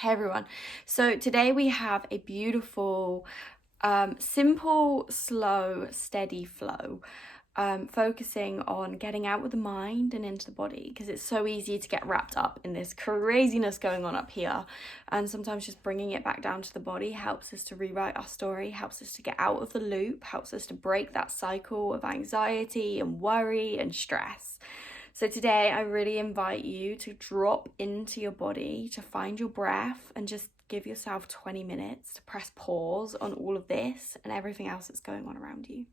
Hey everyone. So today we have a beautiful, simple, slow, steady flow, focusing on getting out with the mind and into the body, because it's so easy to get wrapped up in this craziness going on up here. And sometimes just bringing it back down to the body helps us to rewrite our story, helps us to get out of the loop, helps us to break that cycle of anxiety and worry and stress. So today I really invite you to drop into your body, to find your breath and just give yourself 20 minutes to press pause on all of this and everything else that's going on around you.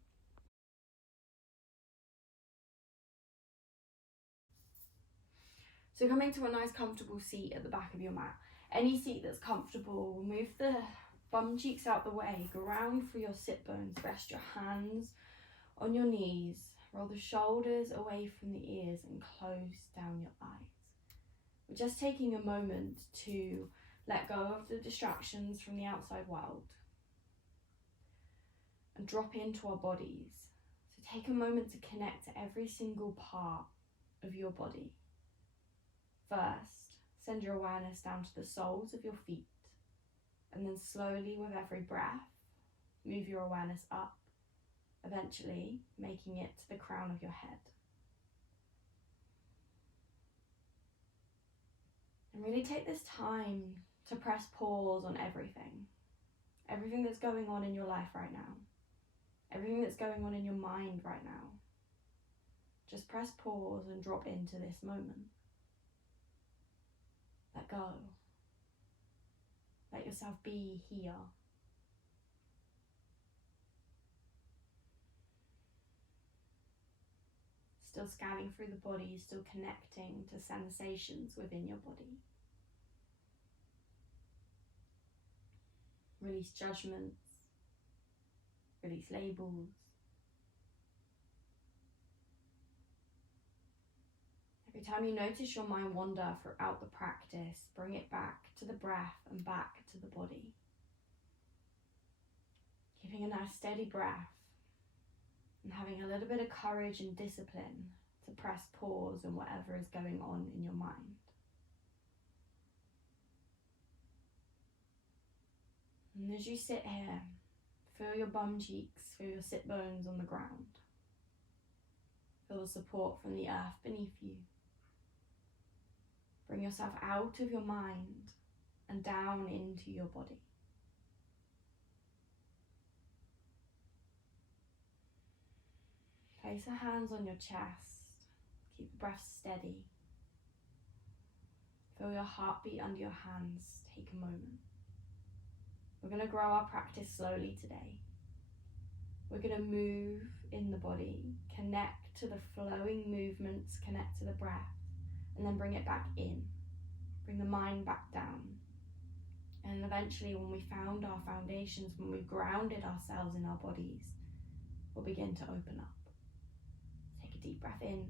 So coming to a nice comfortable seat at the back of your mat. Any seat that's comfortable, move the bum cheeks out the way, ground through your sit bones, rest your hands on your knees, roll the shoulders away from the ears and close down your eyes. We're just taking a moment to let go of the distractions from the outside world and drop into our bodies. So take a moment to connect to every single part of your body. First, send your awareness down to the soles of your feet, and then slowly with every breath, move your awareness up, eventually making it to the crown of your head. And really take this time to press pause on everything that's going on in your life right now, everything that's going on in your mind right now. Just press pause and drop into this moment. Let go. Let yourself be here. Still scanning through the body, still connecting to sensations within your body. Release judgments, release labels. Every time you notice your mind wander throughout the practice, bring it back to the breath and back to the body. Keeping a nice steady breath and having a little bit of courage and discipline to press pause on whatever is going on in your mind. And as you sit here, feel your bum cheeks, feel your sit bones on the ground. Feel the support from the earth beneath you. Bring yourself out of your mind and down into your body. Place your hands on your chest. Keep the breath steady. Feel your heartbeat under your hands. Take a moment. We're going to grow our practice slowly today. We're going to move in the body, connect to the flowing movements, connect to the breath, and then bring it back in. Bring the mind back down. And eventually, when we found our foundations, when we've grounded ourselves in our bodies, we'll begin to open up. Take a deep breath in.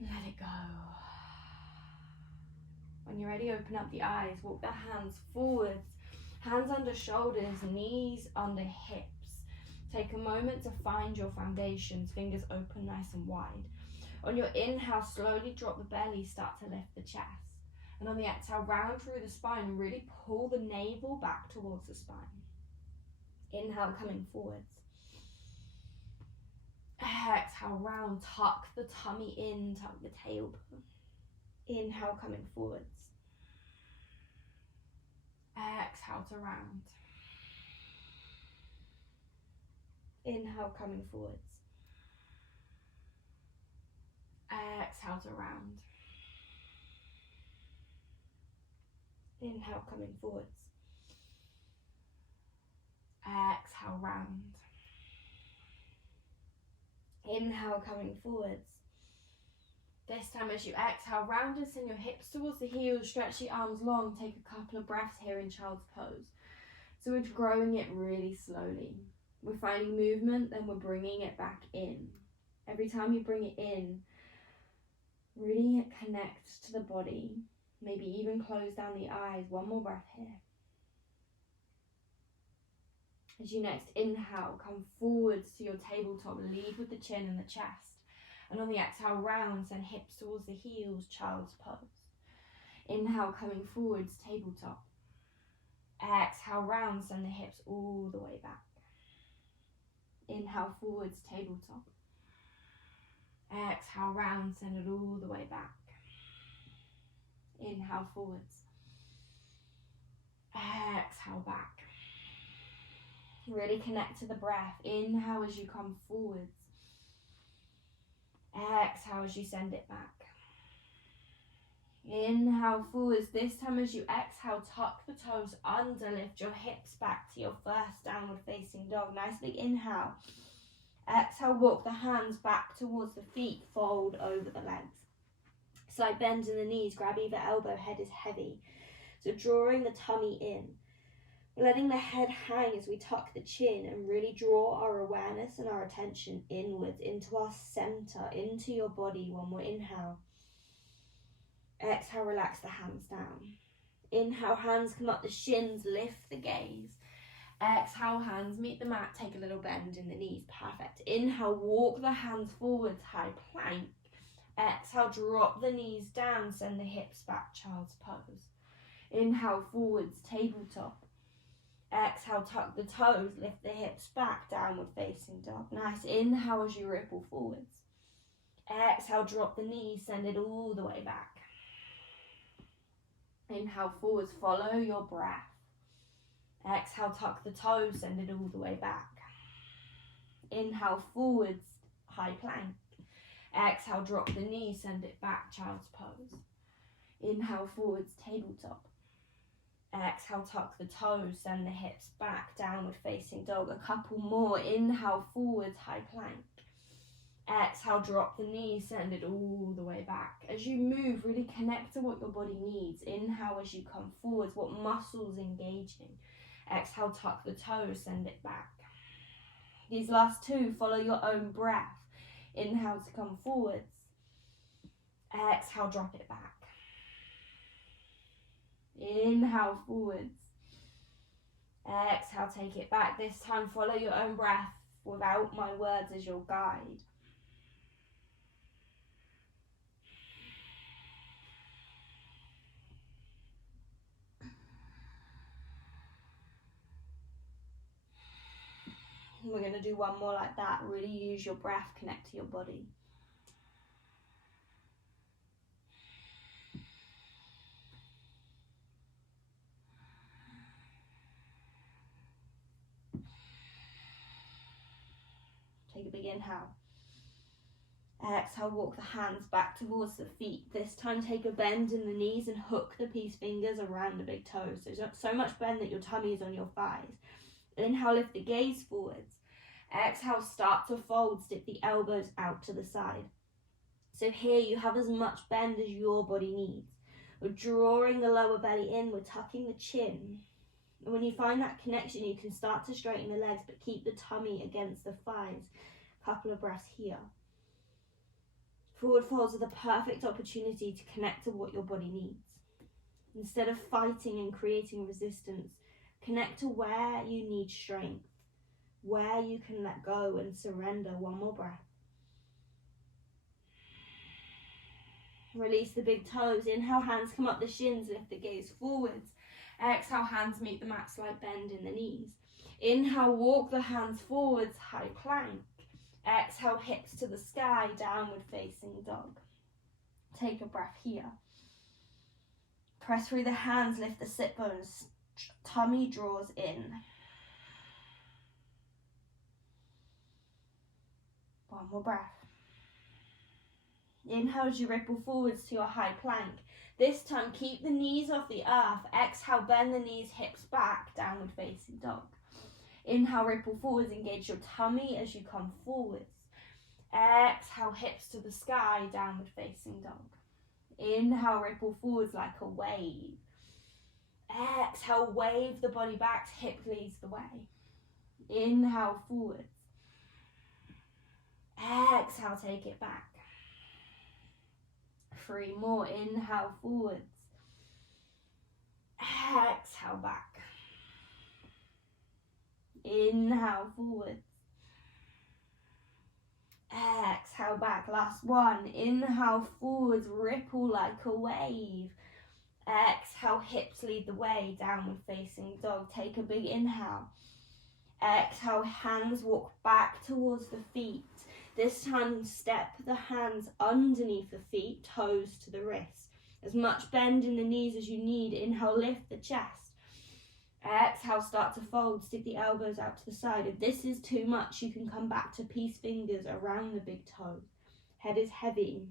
Let it go. When you're ready, open up the eyes, walk the hands forwards, hands under shoulders, knees under hips. Take a moment to find your foundations, fingers open nice and wide. On your inhale, slowly drop the belly, start to lift the chest. And on the exhale, round through the spine and really pull the navel back towards the spine. Inhale, coming forwards. Exhale, round, tuck the tummy in, tuck the tailbone. Inhale, coming forwards. Exhale to round. Inhale, coming forwards. Exhale to round. Inhale, coming forwards. Exhale, round. Inhale, coming forwards. This time as you exhale, round and send your hips towards the heels, stretch the arms long, take a couple of breaths here in child's pose. So we're growing it really slowly. We're finding movement, then we're bringing it back in. Every time you bring it in, really connect to the body. Maybe even close down the eyes. One more breath here. As you next inhale, come forwards to your tabletop, lead with the chin and the chest. And on the exhale, round, send hips towards the heels, child's pose. Inhale, coming forwards, tabletop. Exhale, round, send the hips all the way back. Inhale, forwards, tabletop. Exhale, round, send it all the way back. Inhale, forwards. Exhale, back. Really connect to the breath. Inhale as you come forwards. Exhale as you send it back. Inhale forwards. This time as you exhale, tuck the toes under, lift your hips back to your first downward facing dog. Nice big inhale. Exhale, walk the hands back towards the feet, fold over the legs. Slight bend in the knees, grab either elbow, head is heavy. So drawing the tummy in. Letting the head hang as we tuck the chin and really draw our awareness and our attention inwards, into our center, into your body. One more inhale. Exhale, relax the hands down. Inhale, hands come up the shins, lift the gaze. Exhale, hands meet the mat, take a little bend in the knees. Perfect. Inhale, walk the hands forwards, high plank. Exhale, drop the knees down, send the hips back, child's pose. Inhale, forwards, tabletop. Exhale, tuck the toes, lift the hips back, downward facing dog. Nice. Inhale as you ripple forwards. Exhale, drop the knees, send it all the way back. Inhale, forwards, follow your breath. Exhale, tuck the toes, send it all the way back. Inhale, forwards, high plank. Exhale, drop the knees, send it back, child's pose. Inhale, forwards, tabletop. Exhale, tuck the toes, send the hips back, downward facing dog. A couple more. Inhale, forwards, high plank. Exhale, drop the knees, send it all the way back. As you move, really connect to what your body needs. Inhale as you come forwards, what muscles engaging. Exhale, tuck the toes, send it back. These last two, follow your own breath. Inhale to come forwards. Exhale, drop it back. Inhale forwards. Exhale, take it back. This time follow your own breath without my words as your guide. We're going to do one more like that. Really use your breath, connect to your body. Take a big inhale. Exhale, walk the hands back towards the feet. This time take a bend in the knees and hook the peace fingers around the big toes. There's so much bend that your tummy is on your thighs. Inhale, lift the gaze forwards. Exhale, start to fold, stick the elbows out to the side. So here you have as much bend as your body needs. We're drawing the lower belly in, we're tucking the chin. And when you find that connection, you can start to straighten the legs, but keep the tummy against the thighs. Couple of breaths here. Forward folds are the perfect opportunity to connect to what your body needs. Instead of fighting and creating resistance, connect to where you need strength, where you can let go and surrender. One more breath. Release the big toes. Inhale, hands come up the shins, lift the gaze forwards. Exhale, hands meet the mat, slight bend in the knees. Inhale, walk the hands forwards, high plank. Exhale, hips to the sky, downward facing dog. Take a breath here. Press through the hands, lift the sit bones, tummy draws in. One more breath. Inhale as you ripple forwards to your high plank. This time, keep the knees off the earth. Exhale, bend the knees, hips back, downward facing dog. Inhale, ripple forwards, engage your tummy as you come forwards. Exhale, hips to the sky, downward facing dog. Inhale, ripple forwards like a wave. Exhale, wave the body back, hip leads the way. Inhale, forwards. Exhale, take it back. 3 more. Inhale, forwards. Exhale, back. Inhale, forwards. Exhale, back. Last one. Inhale, forwards, ripple like a wave. Exhale, hips lead the way, downward facing dog. Take a big inhale. Exhale, hands walk back towards the feet. This time, step the hands underneath the feet, toes to the wrists. As much bend in the knees as you need. Inhale, lift the chest. Exhale, start to fold. Stick the elbows out to the side. If this is too much, you can come back to peace fingers around the big toes. Head is heavy.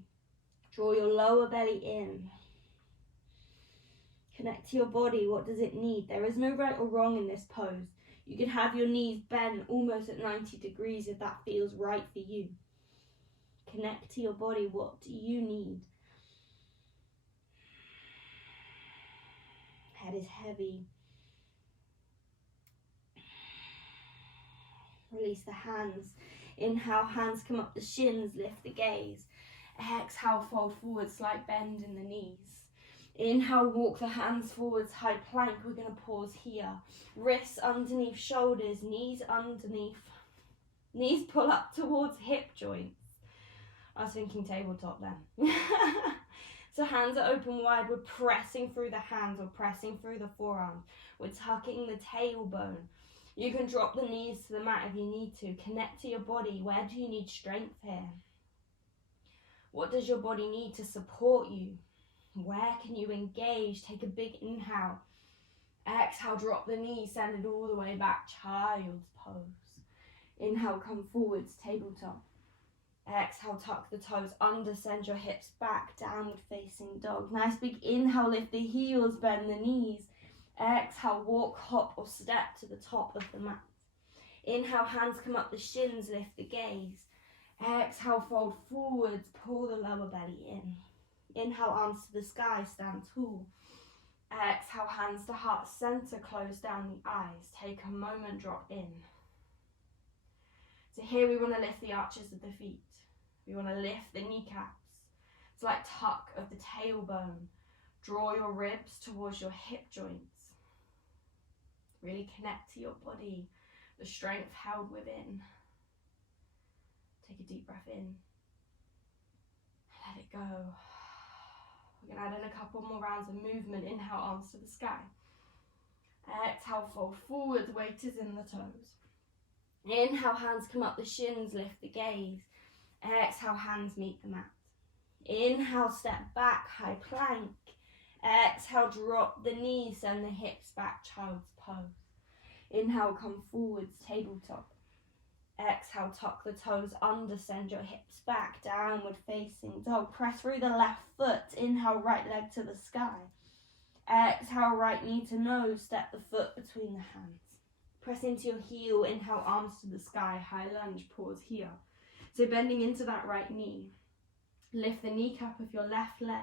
Draw your lower belly in. Connect to your body. What does it need? There is no right or wrong in this pose. You can have your knees bent almost at 90 degrees if that feels right for you. Connect to your body. What do you need? Head is heavy. Release the hands. Inhale, hands come up the shins, lift the gaze. Exhale, fold forward, slight bend in the knees. Inhale, walk the hands forwards, high plank. We're going to pause here. Wrists underneath shoulders, knees underneath. Knees pull up towards hip joints. I was thinking tabletop then. So hands are open wide. We're pressing through the hands. We're pressing through the forearms. We're tucking the tailbone. You can drop the knees to the mat if you need to. Connect to your body. Where do you need strength here? What does your body need to support you? Where can you engage? Take a big inhale. Exhale, drop the knees, send it all the way back, child's pose. Inhale, come forwards, tabletop. Exhale, tuck the toes under, send your hips back, downward facing dog. Nice big inhale, lift the heels, bend the knees. Exhale, walk, hop or step to the top of the mat. Inhale, hands come up the shins, lift the gaze. Exhale, fold forwards, pull the lower belly in. Inhale, arms to the sky, stand tall. Exhale, hands to heart center, close down the eyes. Take a moment, drop in. So here we want to lift the arches of the feet. We want to lift the kneecaps. It's like tuck of the tailbone. Draw your ribs towards your hip joints. Really connect to your body, the strength held within. Take a deep breath in. Let it go. We're going to add in a couple more rounds of movement. Inhale, arms to the sky. Exhale, fold forward, weight is in the toes. Inhale, hands come up the shins, lift the gaze. Exhale, hands meet the mat. Inhale, step back, high plank. Exhale, drop the knees, send the hips back, child's pose. Inhale, come forwards, tabletop. Exhale, tuck the toes under, send your hips back, downward facing dog. Press through the left foot. Inhale, right leg to the sky. Exhale, right knee to nose, step the foot between the hands. Press into your heel, inhale, arms to the sky, high lunge, pause here. So bending into that right knee. Lift the kneecap of your left leg.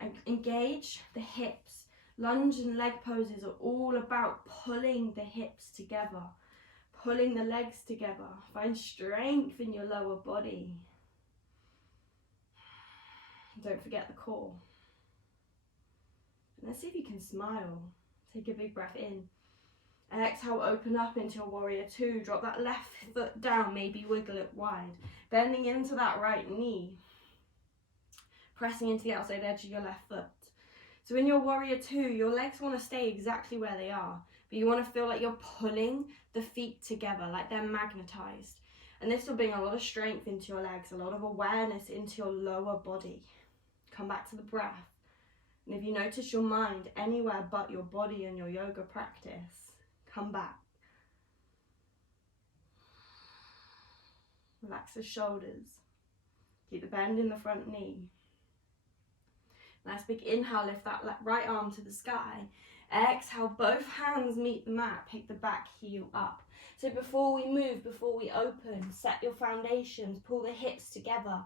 And engage the hips. Lunge and leg poses are all about pulling the hips together. Pulling the legs together. Find strength in your lower body. Don't forget the core. And let's see if you can smile. Take a big breath in. Exhale, open up into a warrior two. Drop that left foot down, maybe wiggle it wide. Bending into that right knee. Pressing into the outside edge of your left foot. So in your warrior two, your legs want to stay exactly where they are. But you want to feel like you're pulling the feet together, like they're magnetized. And this will bring a lot of strength into your legs, a lot of awareness into your lower body. Come back to the breath. And if you notice your mind anywhere but your body and your yoga practice, come back. Relax the shoulders. Keep the bend in the front knee. Nice big inhale, lift that right arm to the sky. Exhale, both hands meet the mat, pick the back heel up. So before we move, before we open, set your foundations, pull the hips together.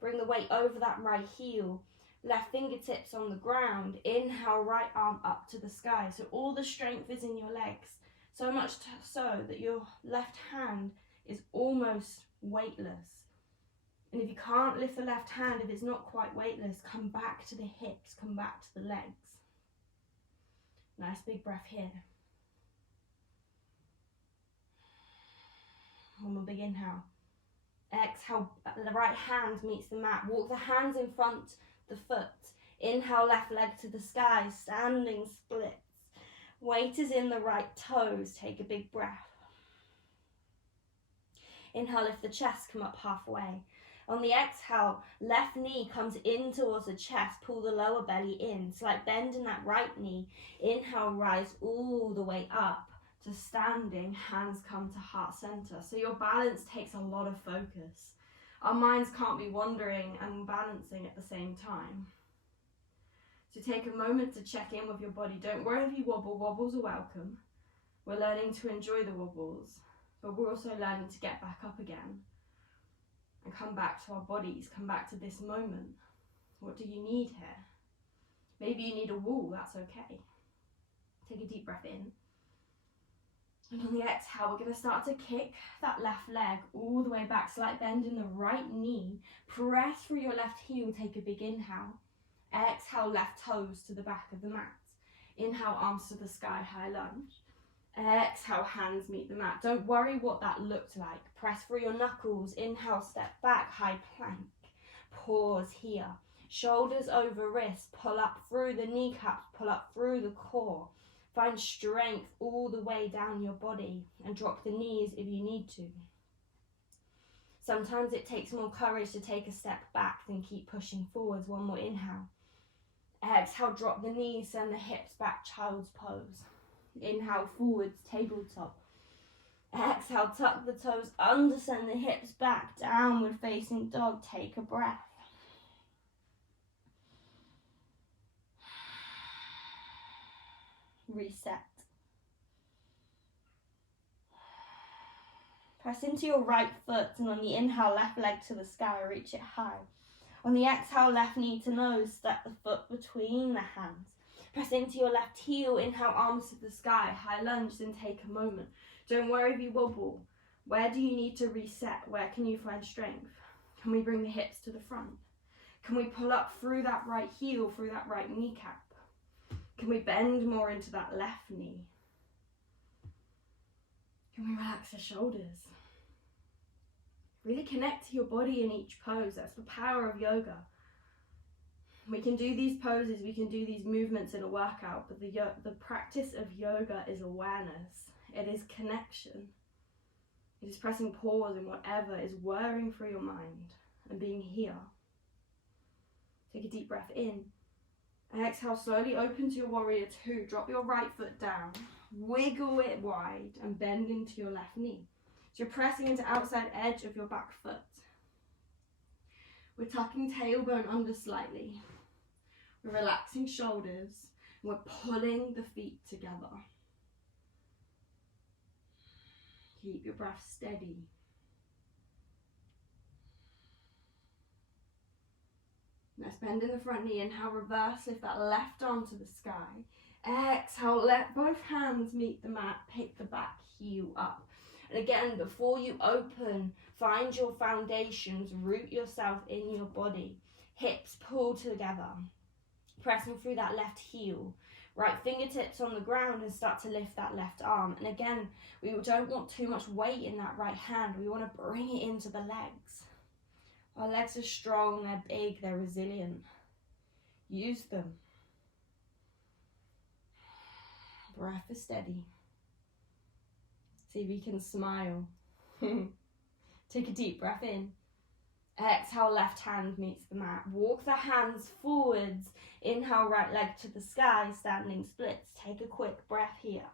Bring the weight over that right heel. Left fingertips on the ground. Inhale, right arm up to the sky. So all the strength is in your legs. So much so that your left hand is almost weightless. And if you can't lift the left hand, if it's not quite weightless, come back to the hips, come back to the legs. Nice big breath here. One more big inhale. Exhale, the right hand meets the mat. Walk the hands in front, the foot. Inhale, left leg to the sky, standing splits. Weight is in the right toes. Take a big breath. Inhale, lift the chest, come up halfway. On the exhale, left knee comes in towards the chest, pull the lower belly in. Slight bend in that right knee. Inhale, rise all the way up to standing, hands come to heart center. So your balance takes a lot of focus. Our minds can't be wandering and balancing at the same time. So take a moment to check in with your body. Don't worry if you wobble, wobbles are welcome. We're learning to enjoy the wobbles, but we're also learning to get back up again and come back to our bodies, come back to this moment. What do you need here? Maybe you need a wall, that's okay. Take a deep breath in. And on the exhale, we're going to start to kick that left leg all the way back. Slight bend in the right knee. Press through your left heel. Take a big inhale. Exhale, left toes to the back of the mat. Inhale, arms to the sky, high lunge. Exhale, hands meet the mat. Don't worry what that looked like. Press through your knuckles. Inhale, step back, high plank. Pause here. Shoulders over wrists. Pull up through the kneecaps. Pull up through the core. Find strength all the way down your body and drop the knees if you need to. Sometimes it takes more courage to take a step back than keep pushing forwards. One more inhale. Exhale, drop the knees, send the hips back, child's pose. Inhale, forwards, tabletop. Exhale, tuck the toes under, send the hips back, downward facing dog. Take a breath. Reset. Press into your right foot, and on the inhale, left leg to the sky, reach it high. On the exhale, left knee to nose, step the foot between the hands. Press into your left heel, inhale, arms to the sky, high lunge, then take a moment. Don't worry if you wobble. Where do you need to reset? Where can you find strength? Can we bring the hips to the front? Can we pull up through that right heel, through that right kneecap? Can we bend more into that left knee? Can we relax the shoulders? Really connect to your body in each pose. That's the power of yoga. We can do these poses, we can do these movements in a workout, but the practice of yoga is awareness. It is connection. It is pressing pause in whatever is whirring through your mind and being here. Take a deep breath in. Exhale, slowly open to your warrior two. Drop your right foot down. Wiggle it wide and bend into your left knee. So you're pressing into outside edge of your back foot. We're tucking tailbone under slightly. We're relaxing shoulders. And we're pulling the feet together. Keep your breath steady. Let's bend in the front knee. Inhale, reverse, lift that left arm to the sky. Exhale, let both hands meet the mat. Pick the back heel up. And again, before you open, find your foundations. Root yourself in your body. Hips pull together. Pressing through that left heel. Right fingertips on the ground and start to lift that left arm. And again, we don't want too much weight in that right hand. We want to bring it into the legs. Our legs are strong, they're big, they're resilient. Use them. Breath is steady. See if you can smile. Take a deep breath in. Exhale, left hand meets the mat. Walk the hands forwards. Inhale, right leg to the sky, standing splits. Take a quick breath here.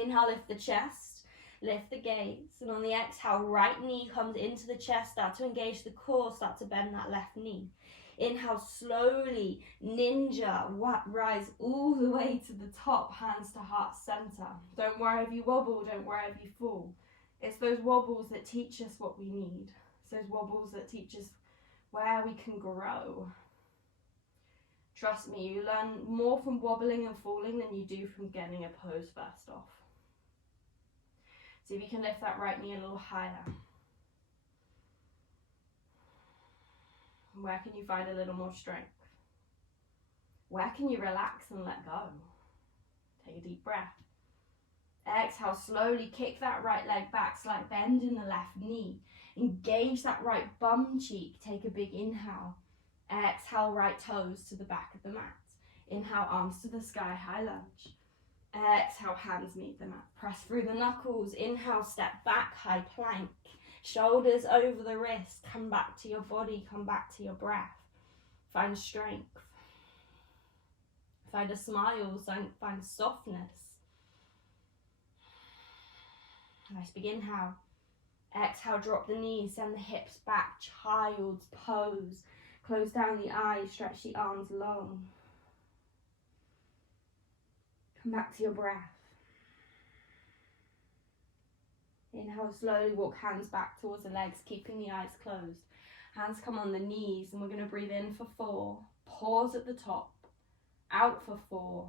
Inhale, lift the chest. Lift the gaze, and on the exhale, right knee comes into the chest, start to engage the core, start to bend that left knee. Inhale, slowly, ninja, rise all the way to the top, hands to heart center. Don't worry if you wobble, don't worry if you fall. It's those wobbles that teach us what we need. It's those wobbles that teach us where we can grow. Trust me, you learn more from wobbling and falling than you do from getting a pose first off. See if you can lift that right knee a little higher. Where can you find a little more strength? Where can you relax and let go? Take a deep breath. Exhale, slowly kick that right leg back, slight bend in the left knee. Engage that right bum cheek. Take a big inhale. Exhale, right toes to the back of the mat. Inhale, arms to the sky, high lunge. Exhale, hands meet the mat. Press through the knuckles. Inhale, step back, high plank. Shoulders over the wrist. Come back to your body, come back to your breath. Find strength. Find a smile, find softness. Nice big inhale. Exhale, drop the knees, send the hips back, child's pose. Close down the eyes, stretch the arms long. Come back to your breath. Inhale, slowly walk hands back towards the legs, keeping the eyes closed. Hands come on the knees, and we're going to breathe in for 4. Pause at the top, out for 4,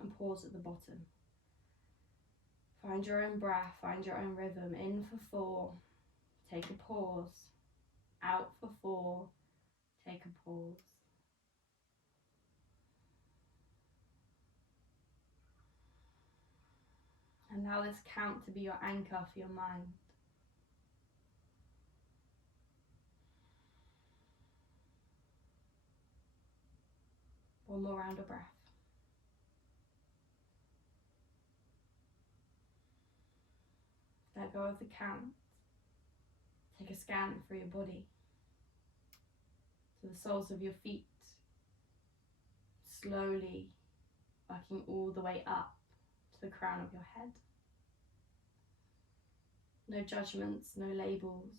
and pause at the bottom. Find your own breath, find your own rhythm. In for 4, take a pause. Out for 4, take a pause. Allow this count to be your anchor for your mind. One more round of breath. Let go of the count. Take a scan through your body, to the soles of your feet, slowly working all the way up to the crown of your head. No judgments, no labels,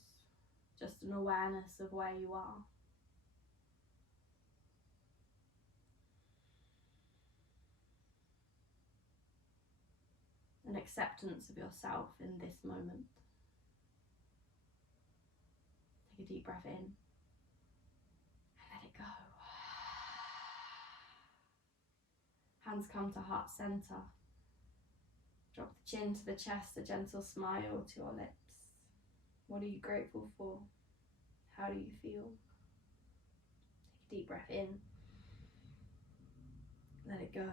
just an awareness of where you are. An acceptance of yourself in this moment. Take a deep breath in and let it go. Hands come to heart center. Drop the chin to the chest, a gentle smile to your lips. What are you grateful for? How do you feel? Take a deep breath in. Let it go.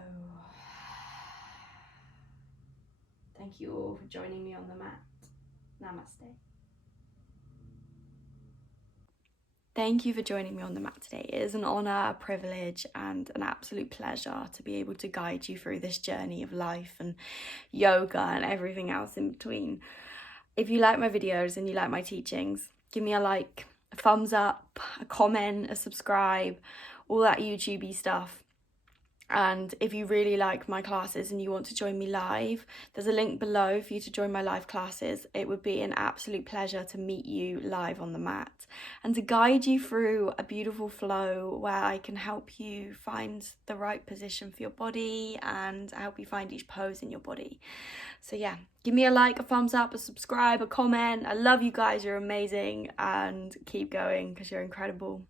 Thank you all for joining me on the mat. Namaste. Thank you for joining me on the mat today. It is an honour, a privilege, and an absolute pleasure to be able to guide you through this journey of life and yoga and everything else in between. If you like my videos and you like my teachings, give me a like, a thumbs up, a comment, a subscribe, all that YouTubey stuff. And if you really like my classes and you want to join me live, there's a link below for you to join my live classes. It would be an absolute pleasure to meet you live on the mat and to guide you through a beautiful flow where I can help you find the right position for your body and help you find each pose in your body. So yeah, give me a like, a thumbs up, a subscribe, a comment. I love you guys, you're amazing, and keep going because you're incredible.